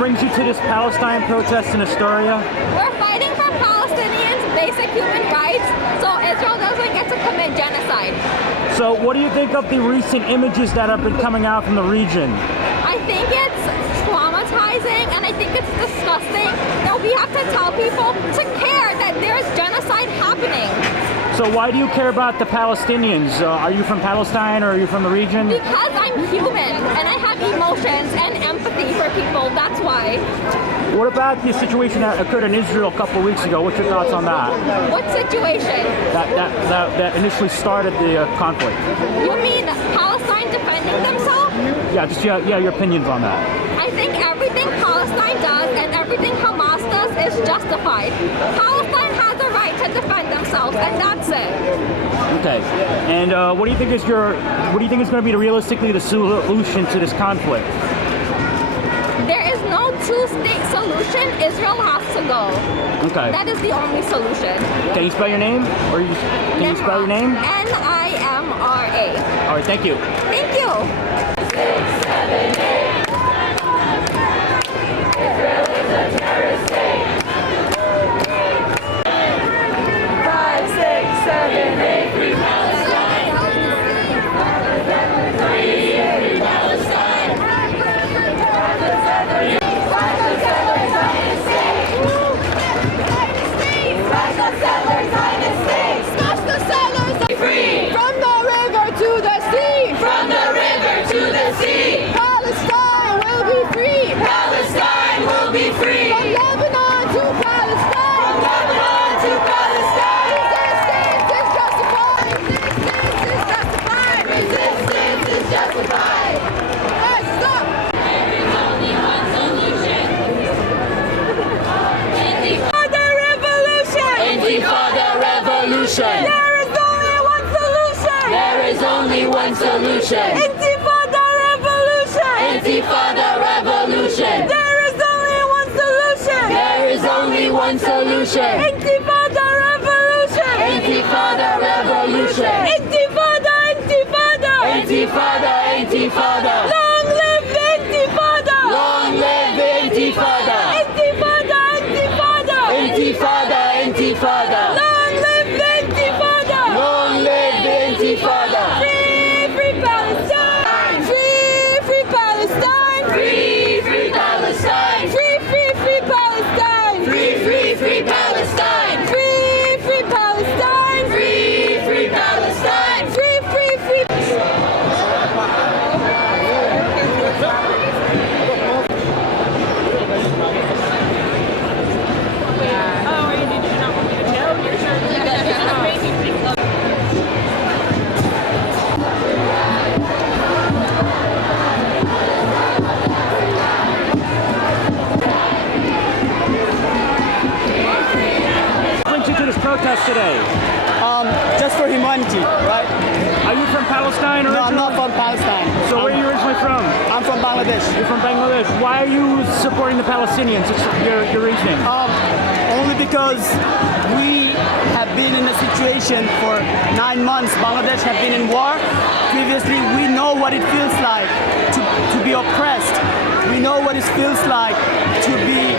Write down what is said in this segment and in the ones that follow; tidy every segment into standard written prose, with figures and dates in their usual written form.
brings you to this Palestine protest in Astoria? We're fighting for Palestinians' basic human rights, so Israel doesn't get to commit genocide. So what do you think of the recent images that have been coming out from the region? I think it's traumatizing and I think it's disgusting that we have to tell people to care that there's genocide happening. So why do you care about the Palestinians? Are you from Palestine or are you from the region? Because I'm human and I have emotions and empathy for people, that's why. What about the situation that occurred in Israel a couple of weeks ago? What's your thoughts on that? What situation? That initially started the conflict. You mean Palestine defending themselves? Yeah, just your opinions on that. I think everything Palestine does and everything Hamas does is justified. Palestine has a right to defend themselves, and that's it. Okay. And what do you think is going to be realistically the solution to this conflict? There is no two-state solution. Israel has to go. Okay. That is the only solution. Can you spell your name? Can you spell your name? Nimra. All right. Thank you. Thank you. 6, 7, 8. Israel is a terrorist state. 5, 6, 7, 8. Free Palestine. Free Palestine. Rise the settlers, Zionist state. Rise the settlers, Zionist state. Smash the settlers. Free. From the river to the sea. From the river to the sea. Palestine will be free. Palestine will be free. From Lebanon to Palestine. From Lebanon to Palestine. Resistance is justified. Resistance is justified. Hey, stop. There is only one solution. Intifada revolution. Intifada revolution. There is only one solution. There is only one solution. Intifada revolution. Intifada revolution. There is only one solution. There is only one solution. Intifada revolution. Intifada revolution. Intifada, intifada. Intifada, intifada. Long live the intifada. Long live the intifada. Intifada, intifada. Intifada, intifada. Long live the intifada. Long live the intifada. Free, free Palestine. Free, free Palestine. Free, free Palestine. Free, free, free Palestine. Free, free, free Palestine. Free, free Palestine. Free, free Palestine. Free, free, free. Brings you to this protest today? Just for humanity, right? Are you from Palestine No, originally? I'm not from Palestine. So where are you originally from? I'm from Bangladesh. You're from Bangladesh. Why are you supporting the Palestinians? It's your reasoning. Only because we have been in a situation for 9 months. Bangladesh have been in war. Previously, we know what it feels like to be oppressed. We know what it feels like to be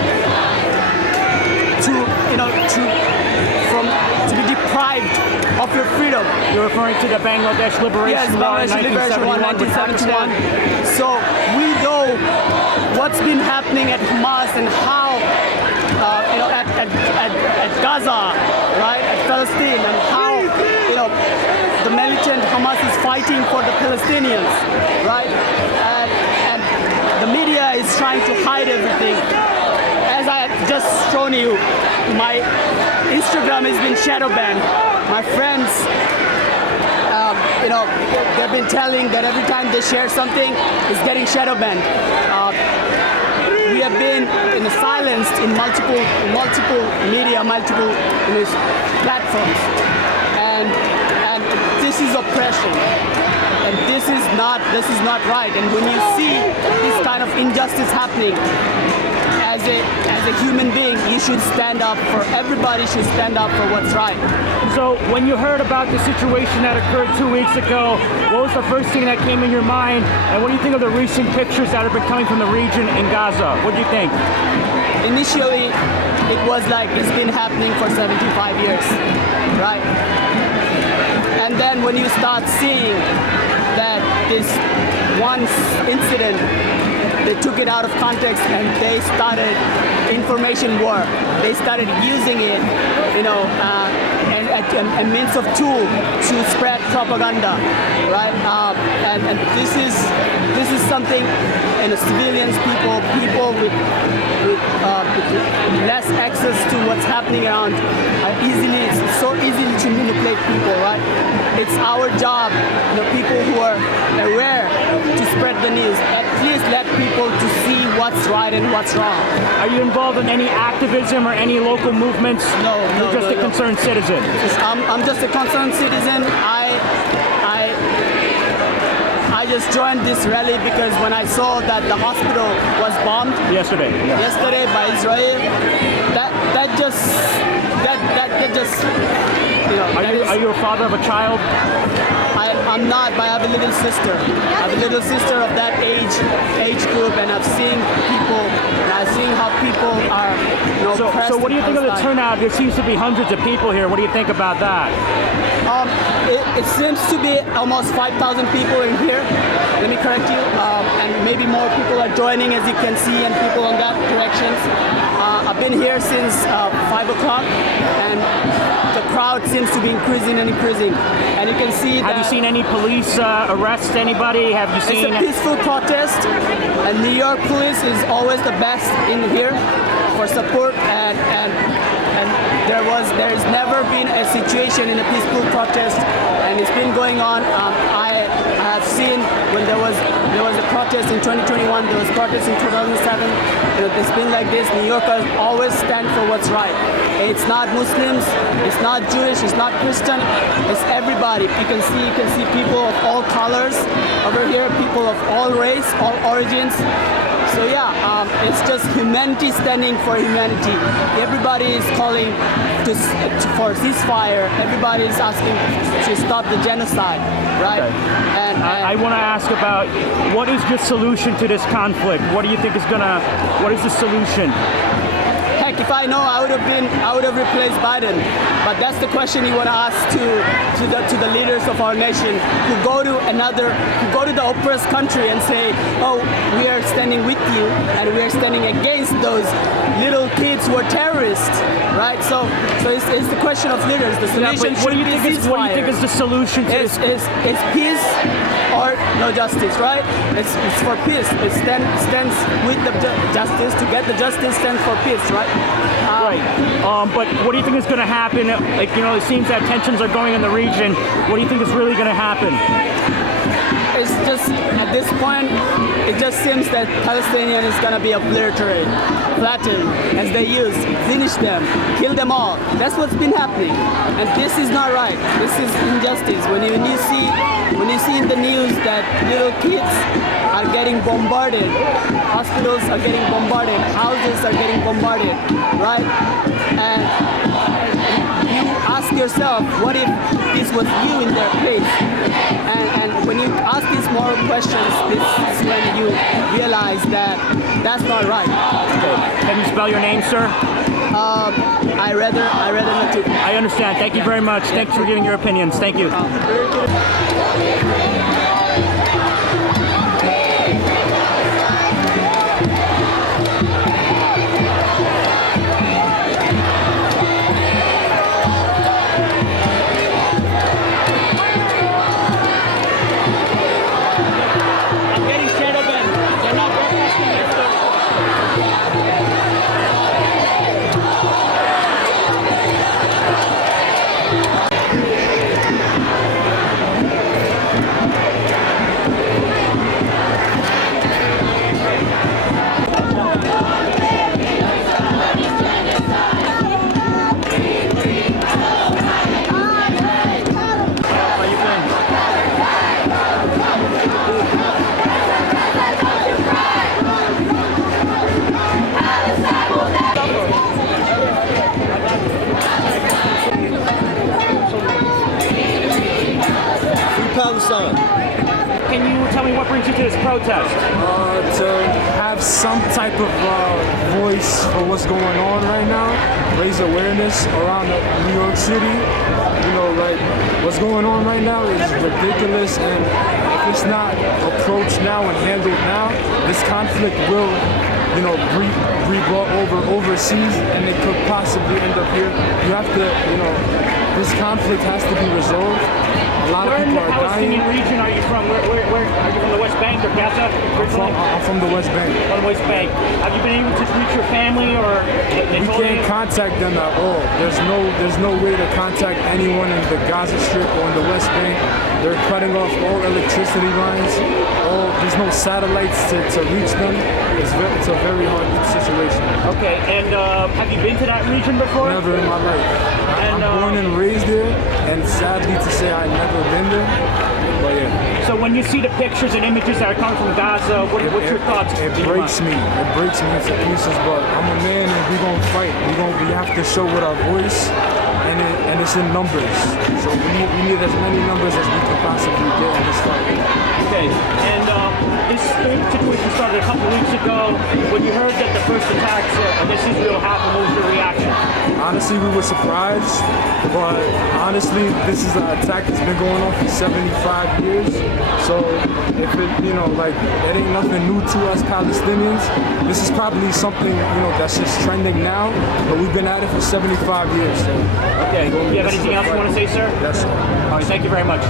be deprived of your freedom. You're referring to the Bangladesh Liberation War in Bangladesh Liberation War 1971. 1971. So we know what's been happening at Hamas and how, at Gaza, right, at Palestine, and how, the militant Hamas is fighting for the Palestinians, right, and the media is trying to hide everything. As I have just shown you, my Instagram has been shadow banned. My friends, they've been telling that every time they share something, it's getting shadow banned. We have been silenced in multiple media, multiple platforms, and this is oppression, and this is not right. And when you see this kind of injustice happening, as as a human being, you should stand up for everybody. Should stand up for what's right. So when you heard about the situation that occurred 2 weeks ago, what was the first thing that came in your mind? And what do you think of the recent pictures that have been coming from the region in Gaza? What do you think? Initially, it was like it's been happening for 75 years, right? And then when you start seeing that this one incident, they took it out of context and they started information war. They started using it, a means of tool to spread propaganda, right? And this is something, civilians, people with less access to what's happening around it's so easily to manipulate people, right? It's our job, people who are aware, to spread the news. At least let people to see what's right and what's wrong. Are you involved in any activism or any local movements? No, You're just a concerned citizen. I'm just a concerned citizen. I just joined this rally because when I saw that the hospital was bombed Yesterday by Israel, that just Are you a father of a child? I'm not, but I have a little sister. I have a little sister of that age group, and I've seen people, and I've seen how people are, So what do you think of the Palestine. turnout? There seems to be hundreds of people here. What do you think about that? It seems to be almost 5,000 people in here. Let me correct you. And maybe more people are joining, as you can see, and people on that directions. I've been here since 5 o'clock, and the crowd seems to be increasing and increasing. And you can see Have you seen any police arrest anybody? Have you seen? It's a peaceful protest, and New York police is always the best in here for support, and there's never been a situation in a peaceful protest, and it's been going on. I have seen when there was a protest in 2021, there was protests in 2007. It's been like this. New Yorkers always stand for what's right. It's not Muslims, it's not Jewish, it's not Christian, it's everybody. You can see people of all colors over here, people of all race, all origins. So yeah, it's just humanity standing for humanity. Everybody is calling for ceasefire. Everybody is asking to stop the genocide, right? Okay. And I want to ask about what is the solution to this conflict? What do you think what is the solution? Heck, if I know, I would have replaced Biden. But that's the question you want to ask to the leaders of our nation who go to the oppressed country and say, oh, we are standing with you and we are standing against those little kids who are terrorists, right? So it's the question of leaders. The solution what do you think is the solution to this? It's peace or no justice, right? It's for peace. It stands with the justice. To get the justice stands for peace, right? Right. But what do you think is going to happen? It seems that tensions are going in the region. What do you think is really going to happen? It's just, at this point, it just seems that Palestinian is going to be obliterated, flattened, as they use, finish them, kill them all. That's what's been happening. And this is not right. This is injustice. When you see in the news that little kids are getting bombarded, hospitals are getting bombarded, houses are getting bombarded, right? And you ask yourself, what if this was you in their place? And when you ask these moral questions, this is when you realize that that's not right. Okay. Can you spell your name, sir? I rather not to. I understand. Thank you very much. Thanks for giving your opinions. Thank you. Palestine. Can you tell me what brings you to this protest? To have some type of voice for what's going on right now, raise awareness around New York City. You know, like what's going on right now is ridiculous, and if it's not approached now and handled now, this conflict will, you know, be brought overseas, and it could possibly end up here. You have to, you know, this conflict has to be resolved. A lot Where of in people the are Palestinian dying. region are you from? Where are you from? The West Bank or Gaza? I'm from the West Bank. From the West Bank. Have you been able to reach your family, or they We told can't you? contact them at all. There's no way to contact anyone in the Gaza Strip or in the West Bank. They're cutting off all electricity lines. There's no satellites to reach them. It's a very hard situation. Okay, and have you been to that region before? Never in my life. I'm born and raised there, and sadly to say I've never been there. But yeah. So when you see the pictures and images that are coming from Gaza, what's your thoughts? It breaks me. It breaks me into pieces. But I'm a man, and we're gonna fight. We have to show with our voice, and it's in numbers. So we need as many numbers as we can possibly get in this fight. Okay, and this situation started a couple weeks ago. When you heard that the first attacks against Israel happened, what was your reaction? Honestly, we were surprised, but honestly, this is an attack that's been going on for 75 years. So if it, you know, like, it ain't nothing new to us Palestinians. This is probably something, you know, that's just trending now, but we've been at it for 75 years. So. Okay, do you have anything else you want to say, sir? Yes, sir. All right, thank you very much.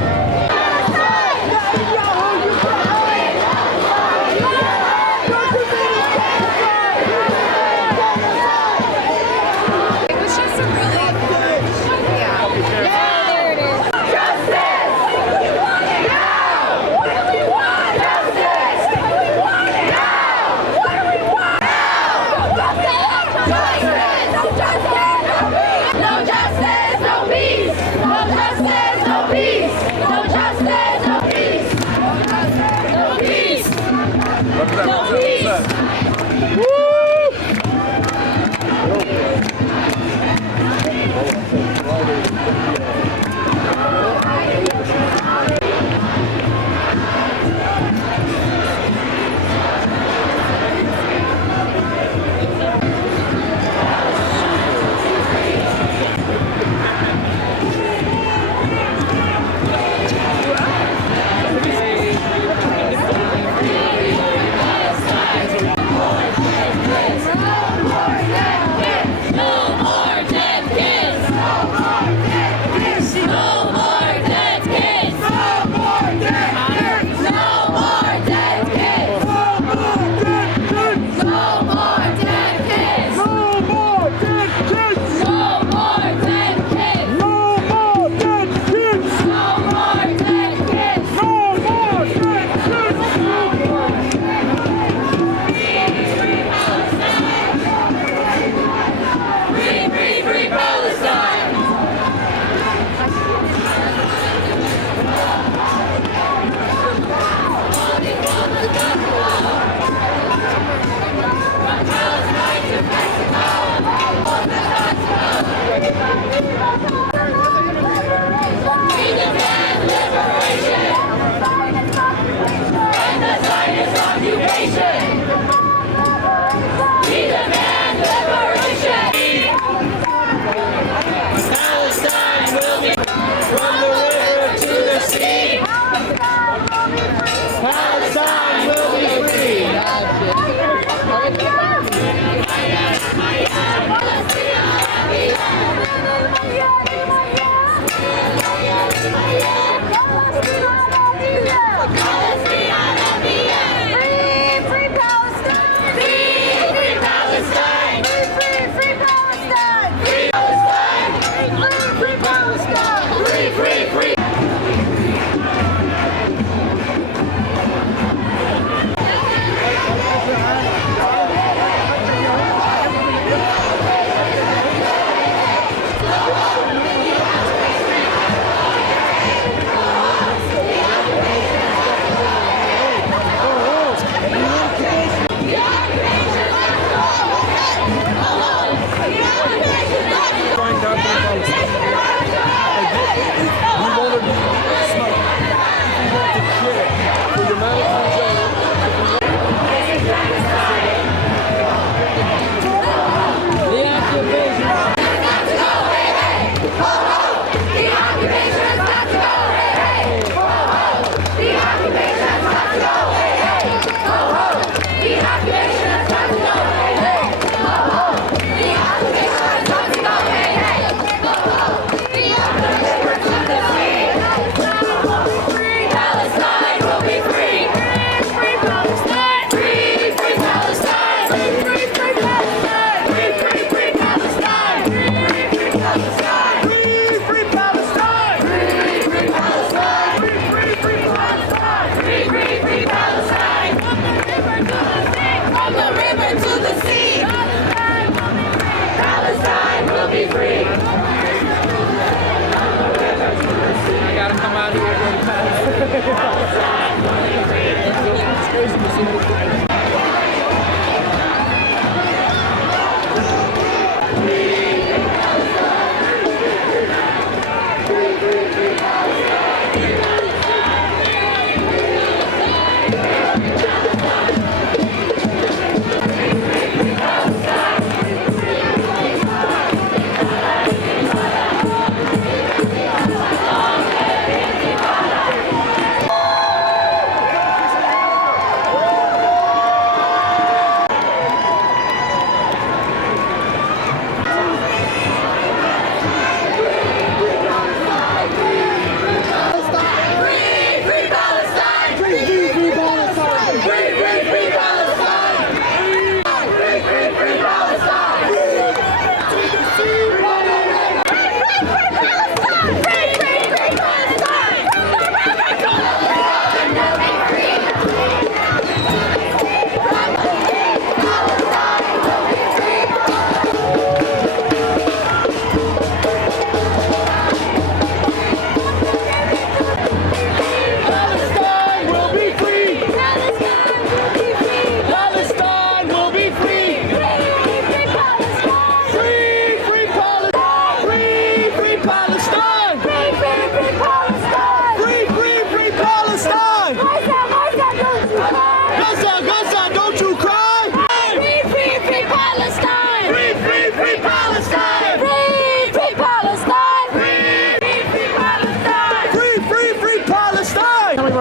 No justice, no peace. No justice, no peace. No justice.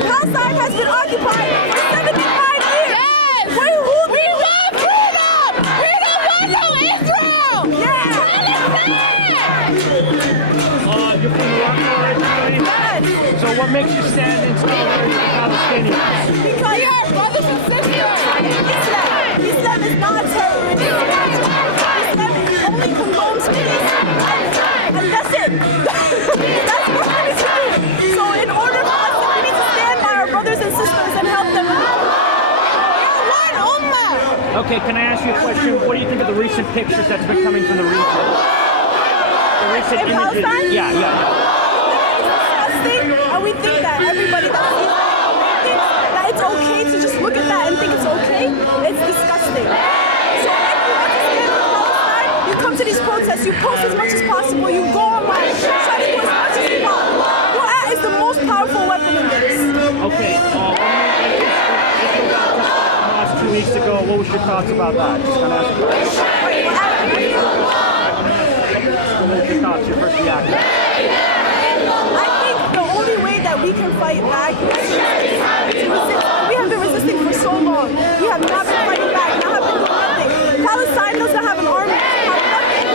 Palestine has been occupied for 75 years. Yes! We want freedom! We don't want no Israel! Yeah. You're from Morocco originally? Yes. So what makes you stand in solidarity with Palestinians? Because We are brothers and sisters! Islam is not terrorism. Islam only condones peace. And that's it. That's what we need to do. So in order for us, we need to stand by our brothers and sisters and help them. One ummah. Okay, can I ask you a question? What do you think of the recent pictures that's been coming from the region? The recent In Palestine? Yeah. Disgusting, and we think that everybody that sees thinks that it's okay to just look at that and think it's okay. It's disgusting. So if you want to stand with Palestine, you come to these protests, you post as much as possible, you go online, try to do as much as you want. Quran is the most powerful weapon in this. Okay, Israel got attacked by Hamas 2 weeks ago. What was your thoughts about that? Just kind of ask you. Wait, what happened? What was your thoughts, your first reaction? I think the only way that we can fight back is to resist. We have been resisting for so long. We have not been fighting back, not have been doing nothing. Palestine doesn't have an army, have nothing.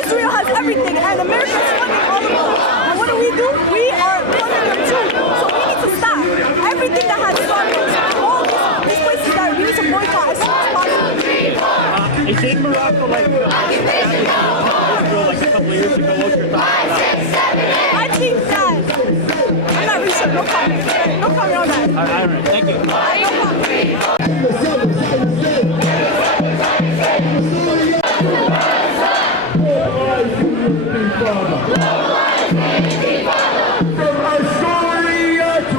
Israel has everything, and America is funding all of them. And what do? We are funding them too. So we need to stop everything that has started. All these places that we need to boycott as soon as possible. Is in Morocco like Israel like a couple of years ago? What was your thoughts on that? I think that I'm not really sure. No comment. No comment on that. All right, thank you. No comment. From Astoria to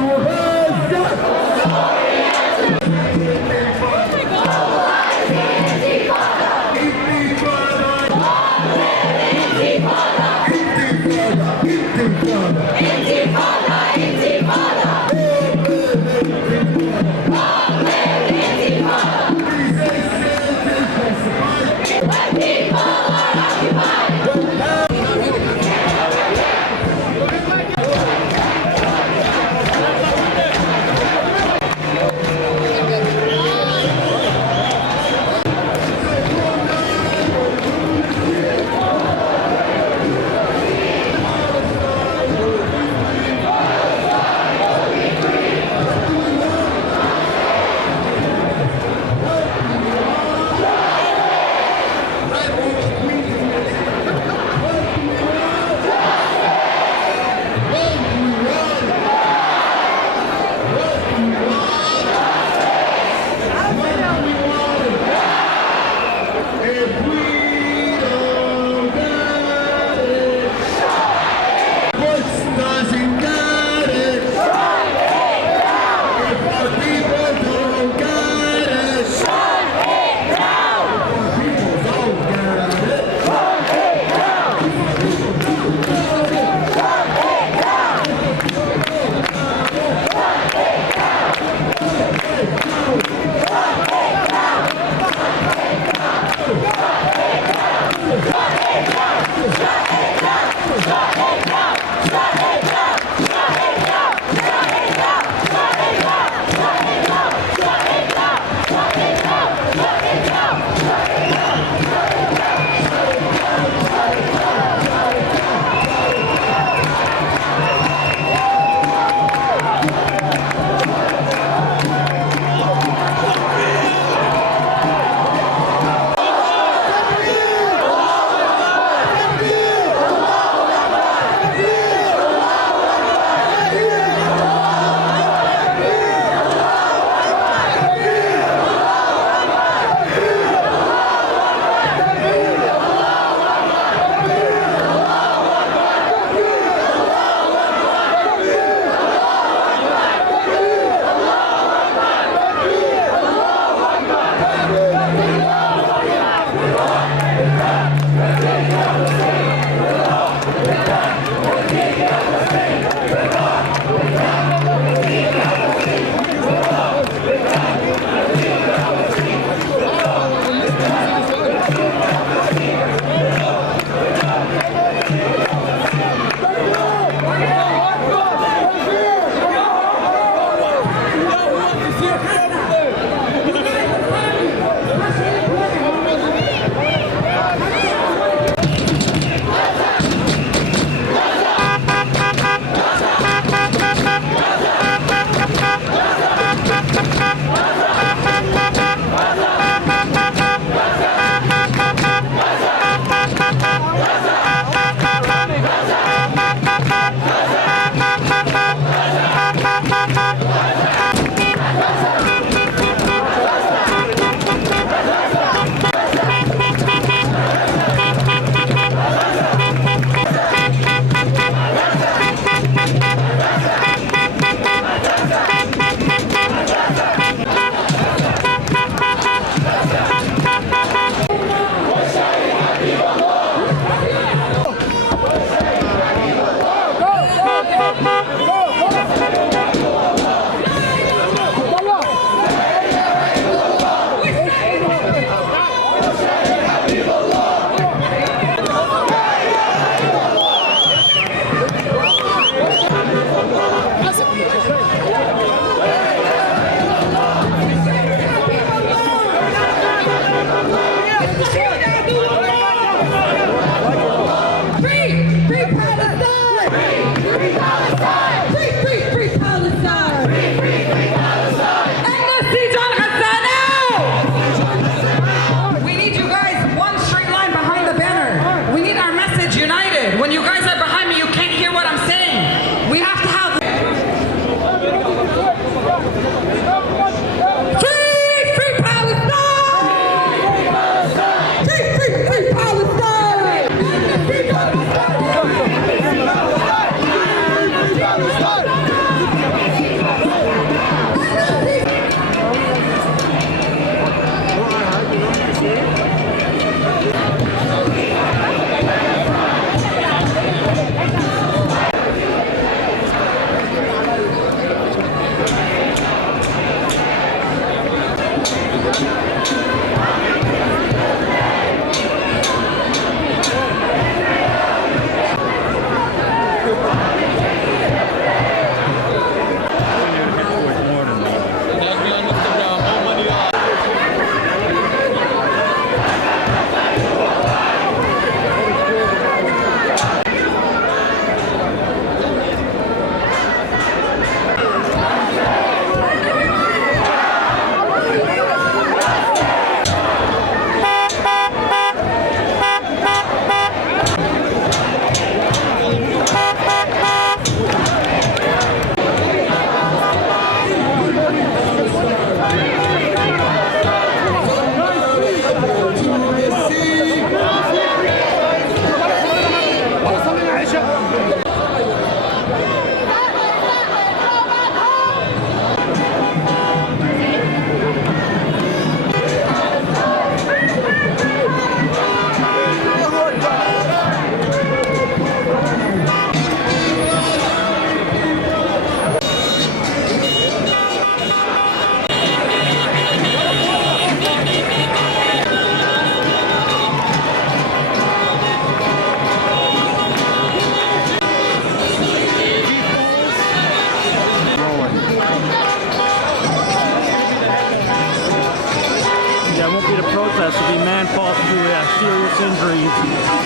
injuries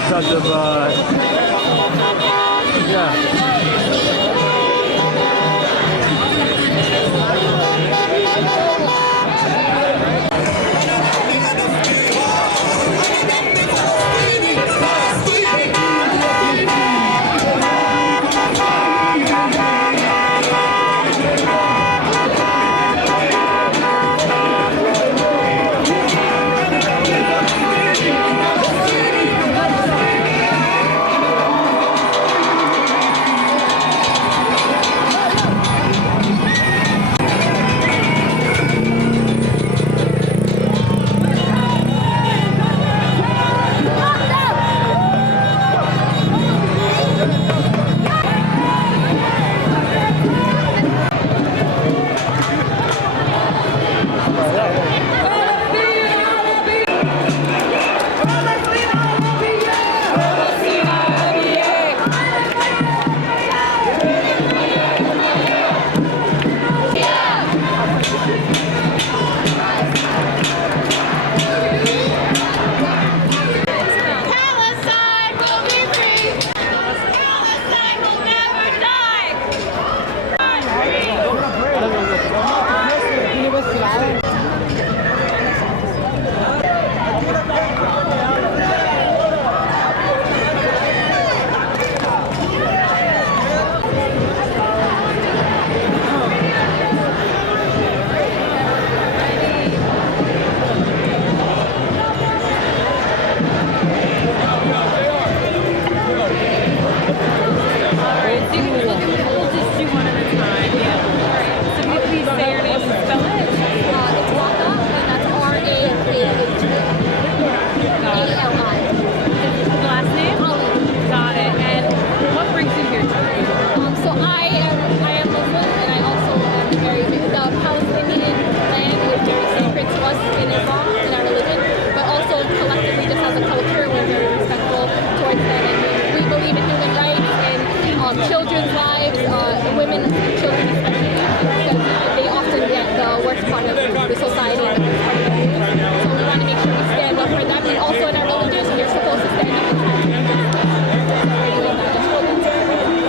because of, yeah. Children's lives, women, children especially, because they often get the worst part of the society. So we want to make sure we stand up for them, and also in our religion, we're supposed to stand up and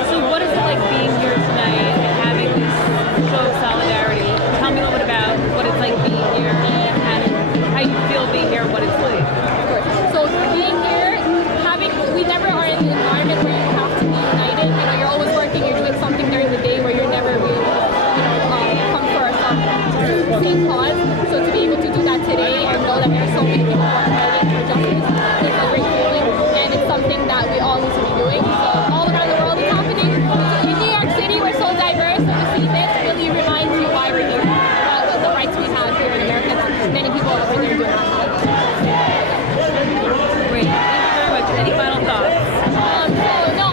So what is it like being here tonight and having this show of solidarity? Tell me a little bit about what it's like being here and how you feel being here and what it's like. So being here, we never are in an environment where you have to be united. You know, you're always working, you're doing something during the day where you're never really, come for the same cause. So to be able to do that today and know that there's so many people who are fighting for justice is a great feeling, and it's something that we all need to be doing. So all around the world it's happening. In New York City, we're so diverse, so to see this really reminds you why we're here, the rights we have here in America that many people over there do not have. Great. Thank you very much. Any final thoughts?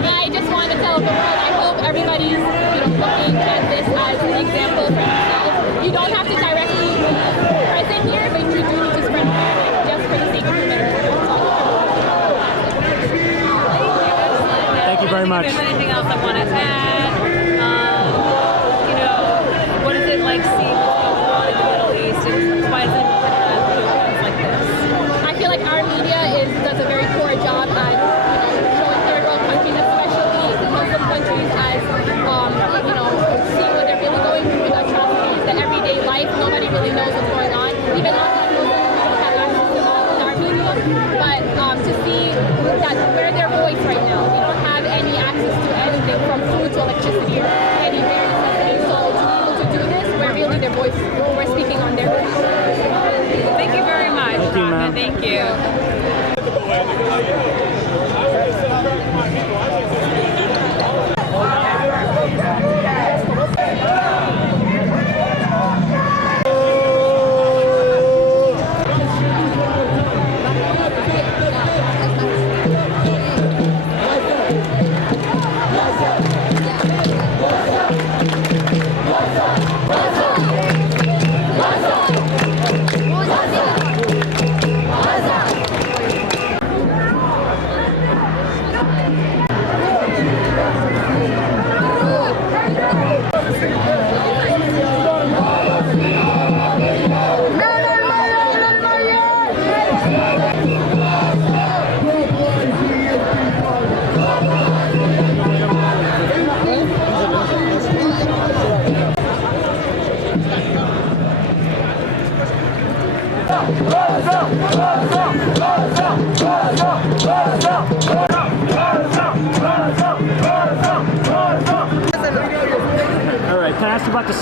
I just want to tell the world, I hope everybody's looking at this as an example for themselves. You don't have to directly be present here, but you do need to spread awareness just for the sake of humanity. Thank you very much. If there's anything else I want to add, what is it like seeing what's going on in the Middle East, and why is it important like this? I feel like our media does a very poor job at showing third world countries, especially Muslim countries, as seeing what they're really going through, the atrocities, the everyday life. Nobody really knows what's going on. Even non-Muslims, we don't have access to all in our media. But to see that we're their voice right now, we don't have any access to anything from food to electricity.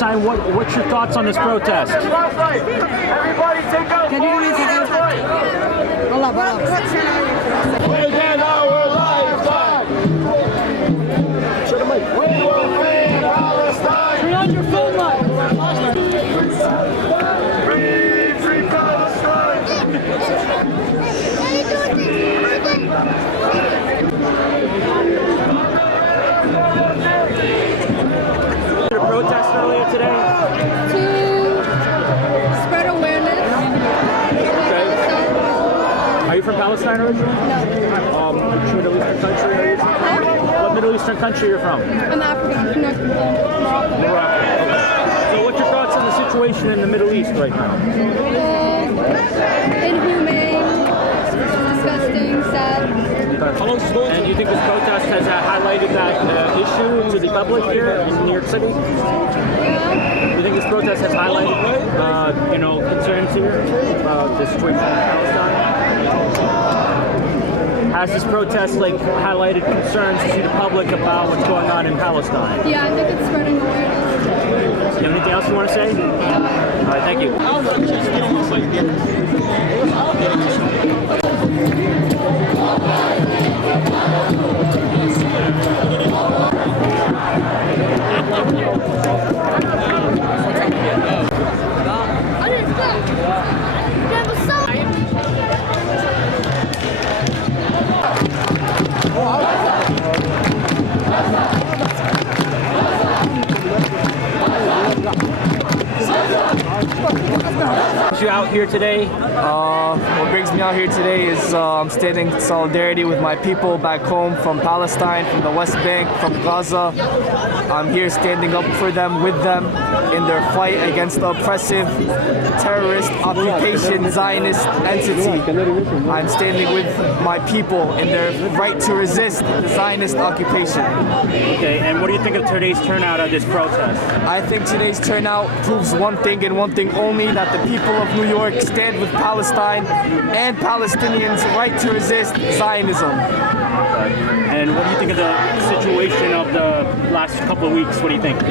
Palestine. What's your thoughts on this protest? Everybody take out. Can you give me a second? Hold up. Within our lifetime, we will free Palestine. Turn on your phone line. Free Palestine. A protest earlier today. To spread awareness. Are you from Palestine originally? No. Which Middle Eastern country are you from? What Middle Eastern country are you from? I'm African. I'm connected with Morocco. Morocco. Okay. So what's your thoughts on the situation in the Middle East right now? Inhumane, disgusting, sad. And do you think this protest has highlighted that issue to the public here in New York City? Yeah. Do you think this protest has highlighted, concerns here about the situation in Palestine? Has this protest highlighted concerns to the public about what's going on in Palestine? Yeah, I think it's spreading awareness. You have anything else you want to say? All right, thank you. You out here today? What brings me out here today is I'm standing in solidarity with my people back home from Palestine, from the West Bank, from Gaza. I'm here standing up for them, with them, in their fight against the oppressive, terrorist, occupation, Zionist entity. I'm standing with my people in their right to resist the Zionist occupation. Okay, and what do you think of today's turnout at this protest? I think today's turnout proves one thing and one thing only, that the people of New York stand with Palestine and Palestinians' right to resist Zionism. And what do you think of the situation of the last couple of weeks? What do you think?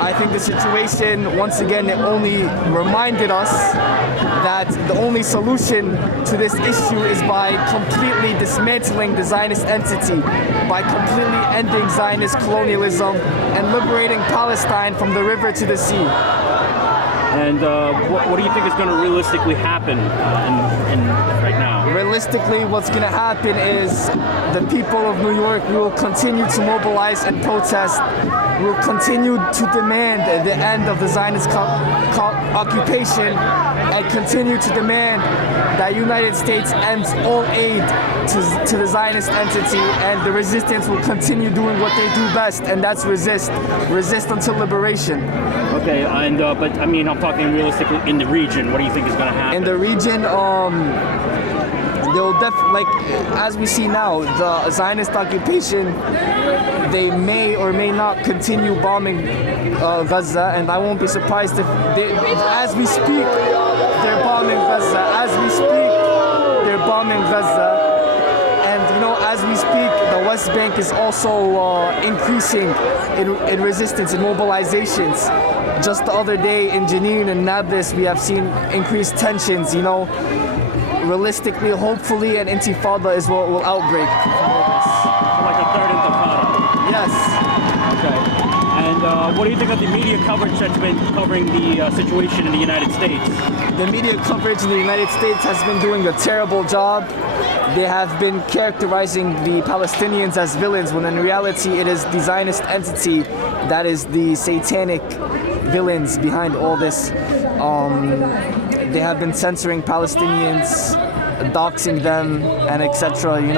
I think the situation, once again, it only reminded us that the only solution to this issue is by completely dismantling the Zionist entity, by completely ending Zionist colonialism and liberating Palestine from the river to the sea. And what do you think is going to realistically happen right now? Realistically, what's going to happen is the people of New York will continue to mobilize and protest. Will continue to demand the end of the Zionist occupation and continue to demand that United States ends all aid to the Zionist entity, and the resistance will continue doing what they do best, and that's resist until liberation. Okay, and but I mean, I'm talking realistically in the region. What do you think is going to happen? In the region, they'll as we see now, the Zionist occupation, they may or may not continue bombing Gaza, and I won't be surprised if as we speak, they're bombing Gaza. As we speak, they're bombing Gaza. And as we speak, the West Bank is also increasing in resistance and mobilizations. Just the other day in Jenin and Nablus, we have seen increased tensions. Realistically, hopefully, an intifada is what will outbreak. Like a third intifada. Yes. Okay. And what do you think of the media coverage that's been covering the situation in the United States? The media coverage in the United States has been doing a terrible job. They have been characterizing the Palestinians as villains, when in reality it is the Zionist entity that is the satanic villains behind all this. They have been censoring Palestinians, doxing them, and etc. Okay.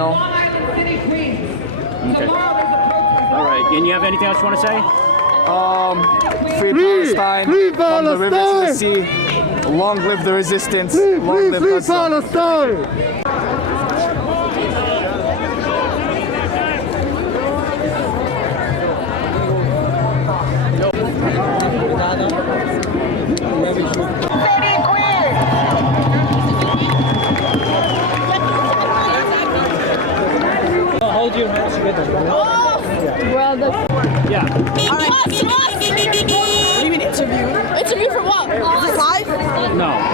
All right. And you have anything else you want to say? Free Palestine, from the river to the sea. Long live the resistance. Long live Gaza. Palestine! Hold your hands together. Brother. Yeah. All right. 3 minutes. No.